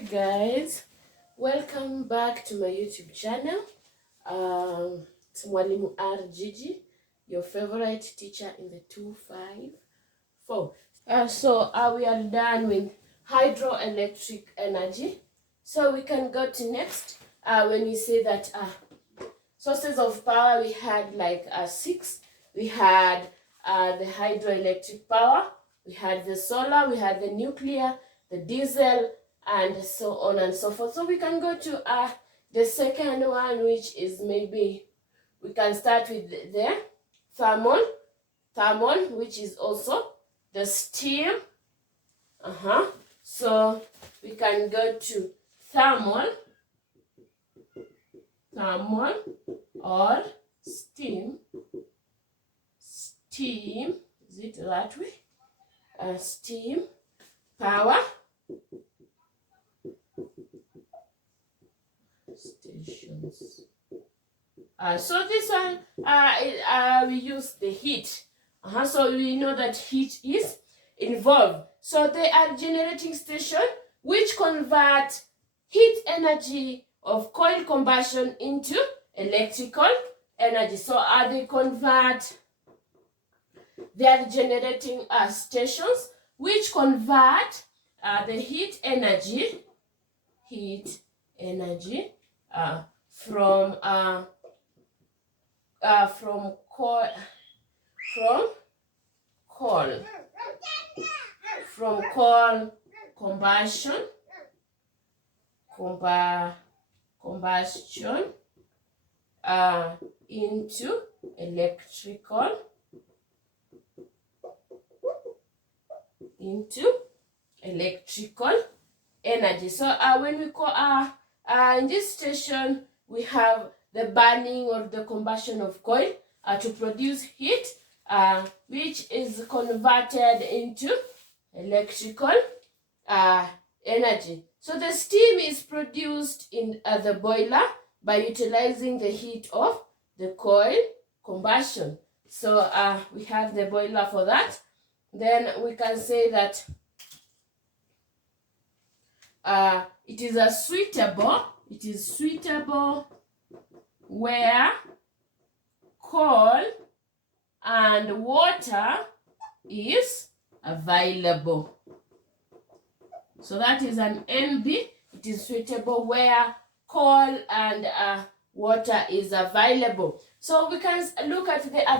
Hi guys, welcome back to my YouTube channel. It's Mwalimu R Gigi, your favorite teacher in the 254. We are done with hydroelectric energy. So we can go to next. When we say that sources of power, we had like 6. We had the hydroelectric power, we had the solar, we had the nuclear, the diesel, and so on and so forth. So we can go to the second one, which is maybe we can start with the thermal, which is also the steam. So we can go to thermal or steam. Is it that way? Steam, power stations. So this one, we use the heat. So we know that heat is involved. So they are generating station which convert heat energy of coil combustion into electrical energy. So they are generating stations which convert the heat energy from coal combustion into electrical energy. So when we call in this station, we have the burning or the combustion of coal to produce heat, which is converted into electrical energy. So the steam is produced in the boiler by utilizing the heat of the coal combustion. So we have the boiler for that. Then we can say that it is suitable where coal and water is available. So that is an NB. It is suitable where coal and water is available. So we can look at the